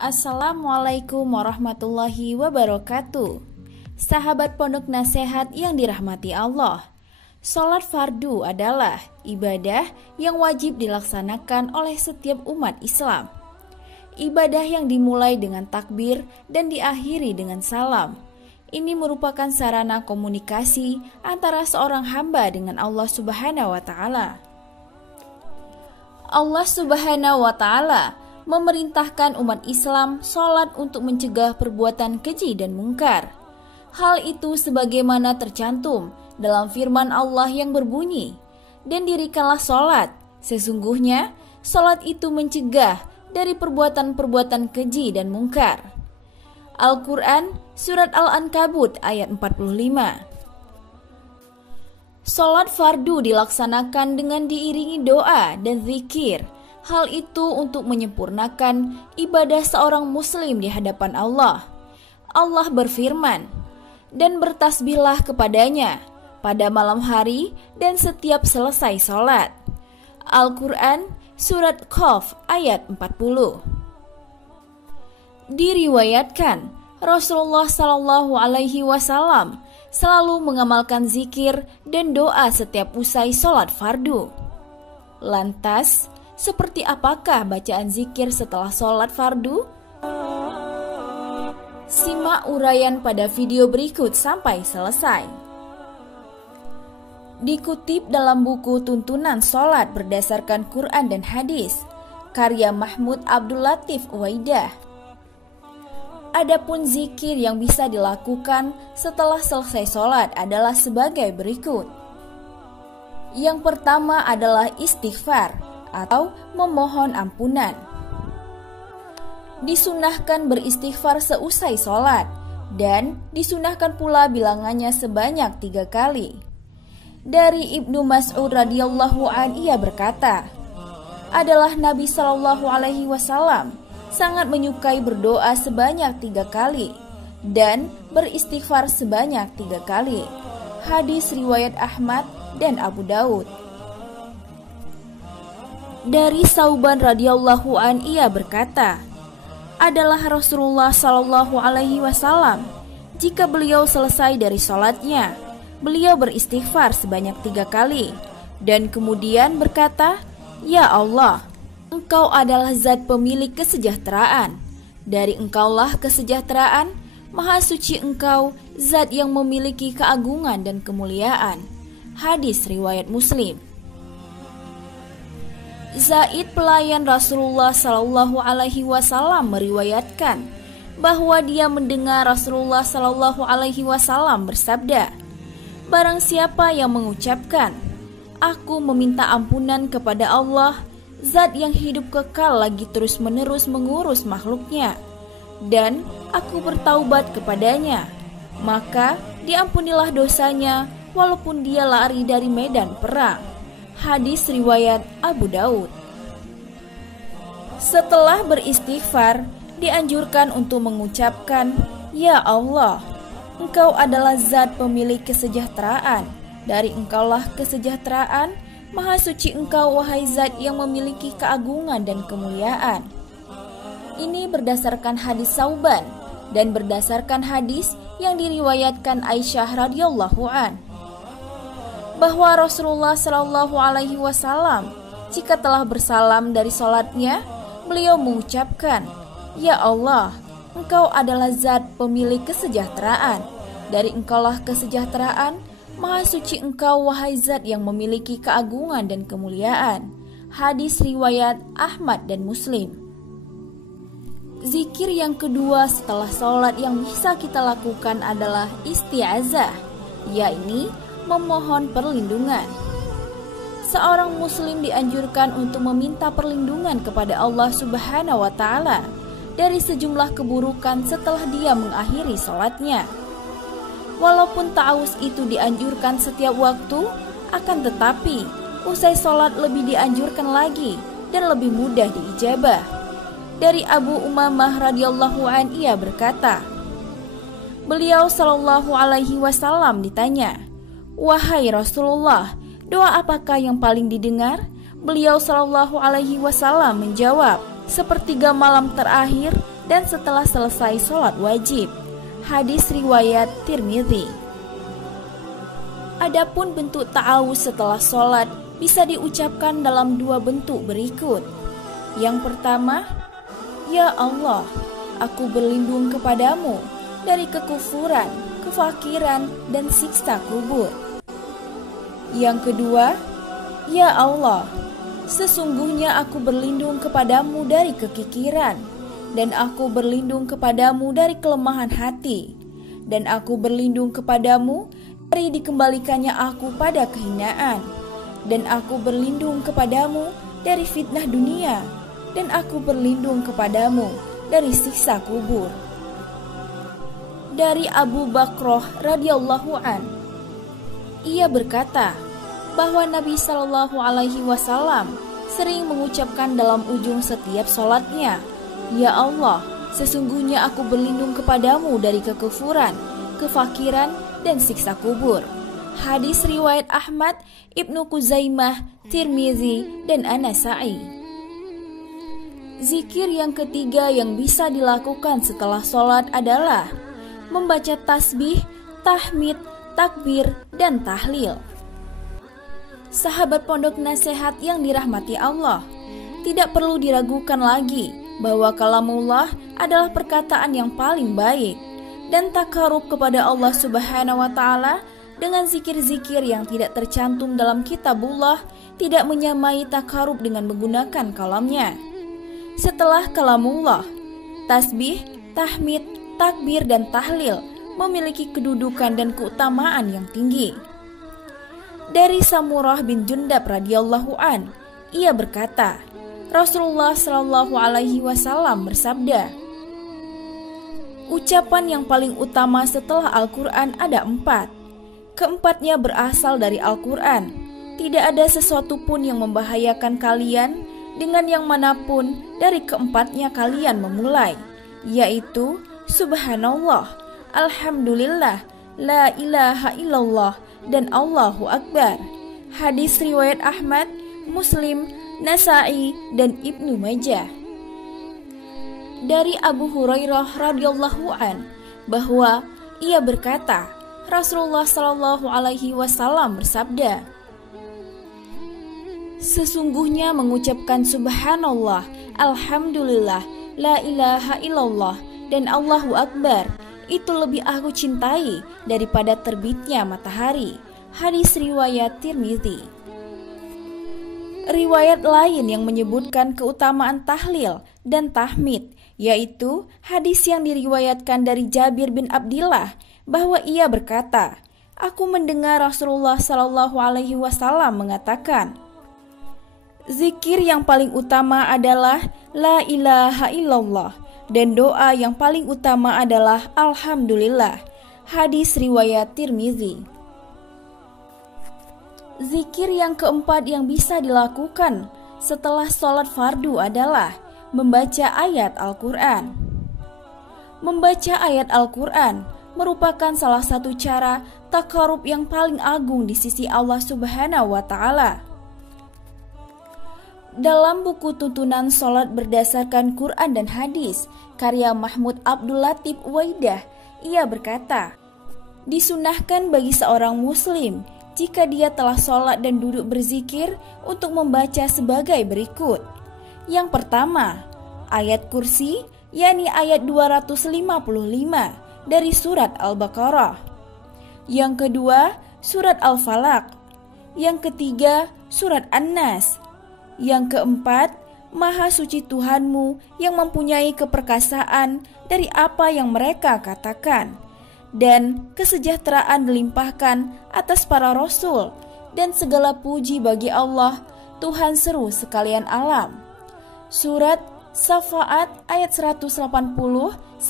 Assalamualaikum warahmatullahi wabarakatuh. Sahabat Pondok Nasihat yang dirahmati Allah, sholat fardu adalah ibadah yang wajib dilaksanakan oleh setiap umat Islam. Ibadah yang dimulai dengan takbir dan diakhiri dengan salam. Ini merupakan sarana komunikasi antara seorang hamba dengan Allah Subhanahu wa Ta'ala. Allah Subhanahu wa Ta'ala memerintahkan umat Islam sholat untuk mencegah perbuatan keji dan mungkar. Hal itu sebagaimana tercantum dalam firman Allah yang berbunyi, "Dan dirikanlah sholat, sesungguhnya sholat itu mencegah dari perbuatan-perbuatan keji dan mungkar." Al-Quran Surat Al-Ankabut ayat 45. Sholat fardu dilaksanakan dengan diiringi doa dan zikir. Hal itu untuk menyempurnakan ibadah seorang muslim di hadapan Allah. Allah berfirman, "Dan bertasbihlah kepadanya pada malam hari dan setiap selesai sholat." Al-Quran Surat Qaf ayat 40. Diriwayatkan Rasulullah Shallallahu Alaihi Wasallam selalu mengamalkan zikir dan doa setiap usai sholat fardu. Lantas, seperti apakah bacaan zikir setelah sholat fardu? Simak uraian pada video berikut sampai selesai. Dikutip dalam buku Tuntunan Sholat berdasarkan Quran dan Hadis, karya Mahmud Abdul Latif Uwaidah. Adapun zikir yang bisa dilakukan setelah selesai sholat adalah sebagai berikut. Yang pertama adalah istighfar atau memohon ampunan. Disunahkan beristighfar seusai sholat dan disunahkan pula bilangannya sebanyak 3 kali. Dari Ibnu Mas'ud radhiyallahu an ia berkata, adalah Nabi Shallallahu Alaihi Wasallam sangat menyukai berdoa sebanyak 3 kali dan beristighfar sebanyak 3 kali. Hadis riwayat Ahmad dan Abu Daud. Dari Sauban radhiyallahu an ia berkata, adalah Rasulullah Shallallahu Alaihi Wasallam jika beliau selesai dari sholatnya, beliau beristighfar sebanyak 3 kali dan kemudian berkata, "Ya Allah, Engkau adalah zat pemilik kesejahteraan. Dari Engkaulah kesejahteraan, Maha Suci Engkau, zat yang memiliki keagungan dan kemuliaan." Hadis riwayat Muslim. Zaid pelayan Rasulullah Shallallahu Alaihi Wasallam meriwayatkan bahwa dia mendengar Rasulullah Shallallahu Alaihi Wasallam bersabda, "Barang siapa yang mengucapkan, aku meminta ampunan kepada Allah, zat yang hidup kekal lagi terus-menerus mengurus makhluknya, dan aku bertaubat kepadanya, maka diampunilah dosanya walaupun dia lari dari medan perang." Hadis riwayat Abu Daud. Setelah beristighfar, dianjurkan untuk mengucapkan, "Ya Allah, Engkau adalah zat pemilik kesejahteraan. Dari Engkaulah kesejahteraan, Maha Suci Engkau, wahai zat yang memiliki keagungan dan kemuliaan." Ini berdasarkan hadis Sauban dan berdasarkan hadis yang diriwayatkan Aisyah radhiyallahu an, bahwa Rasulullah Shallallahu Alaihi Wasallam jika telah bersalam dari sholatnya, beliau mengucapkan, "Ya Allah, Engkau adalah zat pemilik kesejahteraan. Dari Engkaulah kesejahteraan, Maha Suci Engkau, wahai zat yang memiliki keagungan dan kemuliaan." Hadis riwayat Ahmad dan Muslim. Zikir yang kedua setelah sholat yang bisa kita lakukan adalah isti'azah, yakni memohon perlindungan. Seorang muslim dianjurkan untuk meminta perlindungan kepada Allah Subhanahu wa Ta'ala dari sejumlah keburukan setelah dia mengakhiri sholatnya. Walaupun ta'awuz itu dianjurkan setiap waktu, akan tetapi usai sholat lebih dianjurkan lagi dan lebih mudah diijabah. Dari Abu Umamah radhiyallahu an ia berkata, beliau Shallallahu Alaihi Wasallam ditanya, "Wahai Rasulullah, doa apakah yang paling didengar?" Beliau Shallallahu Alaihi Wasallam menjawab, "Sepertiga malam terakhir dan setelah selesai sholat wajib. Hadis riwayat Tirmidzi. Adapun bentuk ta'awuz setelah sholat bisa diucapkan dalam dua bentuk berikut. Yang pertama, Ya Allah, aku berlindung kepadamu dari kekufuran, kefakiran, dan siksa kubur. Yang kedua, Ya Allah, sesungguhnya aku berlindung kepadamu dari kekikiran, dan aku berlindung kepadamu dari kelemahan hati, dan aku berlindung kepadamu dari dikembalikannya aku pada kehinaan, dan aku berlindung kepadamu dari fitnah dunia, dan aku berlindung kepadamu dari siksa kubur. Dari Abu Bakrah radhiyallahu an, ia berkata bahwa Nabi Shallallahu Alaihi Wasallam sering mengucapkan dalam ujung setiap sholatnya, Ya Allah, sesungguhnya aku berlindung kepadamu dari kekufuran, kefakiran, dan siksa kubur. Hadis riwayat Ahmad, Ibnu Khuzaimah, Tirmidzi, dan An-Nasa'i. Zikir yang ketiga yang bisa dilakukan setelah sholat adalah membaca tasbih, tahmid, takbir, dan tahlil. Sahabat pondok nasihat yang dirahmati Allah, tidak perlu diragukan lagi bahwa kalamullah adalah perkataan yang paling baik, dan takarub kepada Allah Subhanahu wa Ta'ala dengan zikir-zikir yang tidak tercantum dalam kitabullah tidak menyamai takarub dengan menggunakan kalamnya. Setelah kalamullah, tasbih, tahmid, takbir, dan tahlil memiliki kedudukan dan keutamaan yang tinggi. Dari Samurah bin Jundab radhiyallahu an, ia berkata, Rasulullah Shallallahu Alaihi Wasallam bersabda, ucapan yang paling utama setelah Al-Quran ada 4. Keempatnya berasal dari Al-Quran. Tidak ada sesuatu pun yang membahayakan kalian dengan yang manapun dari keempatnya kalian memulai, yaitu Subhanallah, Alhamdulillah, La ilaha illallah, dan Allahu Akbar. Hadis riwayat Ahmad, Muslim, Nasa'i, dan Ibnu Majah. Dari Abu Hurairah radhiyallahu an bahwa ia berkata, Rasulullah Shallallahu Alaihi Wasallam bersabda, sesungguhnya mengucapkan Subhanallah, Alhamdulillah, La ilaha illallah, dan Allahu Akbar itu lebih aku cintai daripada terbitnya matahari. Hadis riwayat Tirmidzi. Riwayat lain yang menyebutkan keutamaan tahlil dan tahmid, yaitu hadis yang diriwayatkan dari Jabir bin Abdillah bahwa ia berkata, aku mendengar Rasulullah Shallallahu Alaihi Wasallam mengatakan, zikir yang paling utama adalah La ilaha illallah, dan doa yang paling utama adalah Alhamdulillah. Hadis riwayat Tirmidzi. Zikir yang keempat yang bisa dilakukan setelah sholat fardu adalah membaca ayat Al-Quran. Membaca ayat Al-Quran merupakan salah satu cara takarub yang paling agung di sisi Allah Subhanahu wa Ta'ala. Dalam buku tuntunan sholat berdasarkan Quran dan hadis karya Mahmud Abdul Latif Uwaidah, ia berkata, disunahkan bagi seorang muslim jika dia telah sholat dan duduk berzikir untuk membaca sebagai berikut. Yang pertama, ayat kursi, yakni ayat 255 dari surat Al-Baqarah. Yang kedua, surat Al-Falaq. Yang ketiga, surat An-Nas. Yang keempat, Maha Suci Tuhanmu yang mempunyai keperkasaan dari apa yang mereka katakan, dan kesejahteraan dilimpahkan atas para rasul, dan segala puji bagi Allah, Tuhan seru sekalian alam. Surat Safaat ayat 180-182.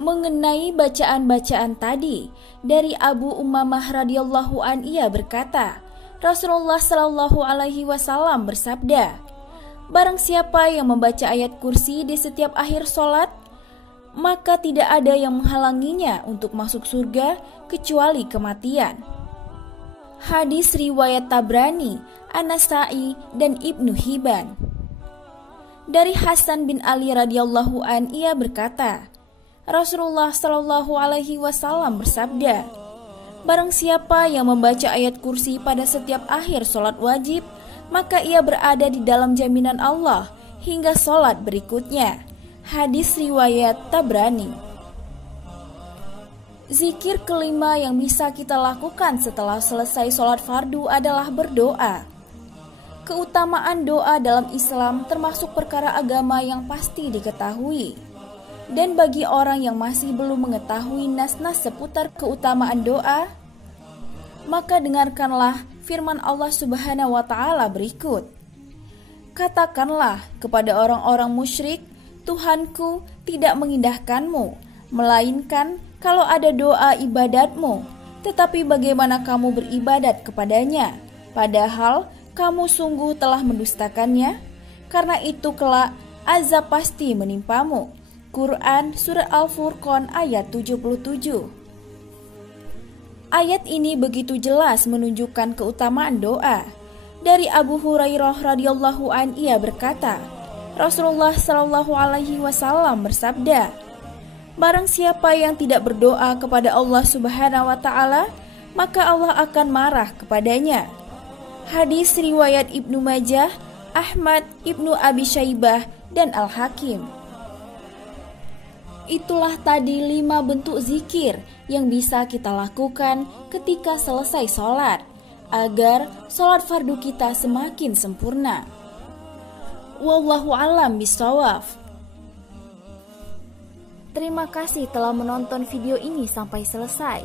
Mengenai bacaan-bacaan tadi, dari Abu Umamah radhiyallahu an ia berkata, Rasulullah Shallallahu Alaihi Wasallam bersabda, barang siapa yang membaca ayat kursi di setiap akhir sholat, maka tidak ada yang menghalanginya untuk masuk surga kecuali kematian. Hadis riwayat Tabrani, An-Nasa'i, dan Ibnu Hibban. Dari Hasan bin Ali radhiyallahu an, ia berkata, Rasulullah shallallahu alaihi wasallam bersabda, barang siapa yang membaca ayat kursi pada setiap akhir sholat wajib, maka ia berada di dalam jaminan Allah hingga sholat berikutnya. Hadis riwayat Tabrani. Zikir kelima yang bisa kita lakukan setelah selesai sholat fardu adalah berdoa. Keutamaan doa dalam Islam termasuk perkara agama yang pasti diketahui. Dan bagi orang yang masih belum mengetahui nas-nas seputar keutamaan doa, maka dengarkanlah firman Allah Subhanahu wa Ta'ala berikut. Katakanlah kepada orang-orang musyrik, Tuhanku tidak mengindahkanmu, melainkan kalau ada doa ibadatmu, tetapi bagaimana kamu beribadat kepadanya, padahal kamu sungguh telah mendustakannya? Karena itu kelak azab pasti menimpamu. Quran Surah Al-Furqan ayat 77. Ayat ini begitu jelas menunjukkan keutamaan doa. Dari Abu Hurairah radhiyallahu an, ia berkata, Rasulullah shallallahu alaihi wasallam bersabda, barang siapa yang tidak berdoa kepada Allah Subhanahu wa Ta'ala, maka Allah akan marah kepadanya. Hadis riwayat Ibnu Majah, Ahmad, Ibnu Abi Syaibah, dan Al-Hakim. Itulah tadi 5 bentuk zikir yang bisa kita lakukan ketika selesai sholat, agar sholat fardu kita semakin sempurna. Wallahu a'lam bishawab. Terima kasih telah menonton video ini sampai selesai.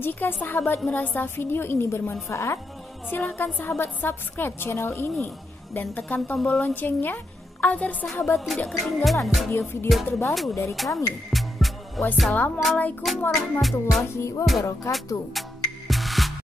Jika sahabat merasa video ini bermanfaat, silahkan sahabat subscribe channel ini dan tekan tombol loncengnya agar sahabat tidak ketinggalan video-video terbaru dari kami. Wassalamualaikum warahmatullahi wabarakatuh.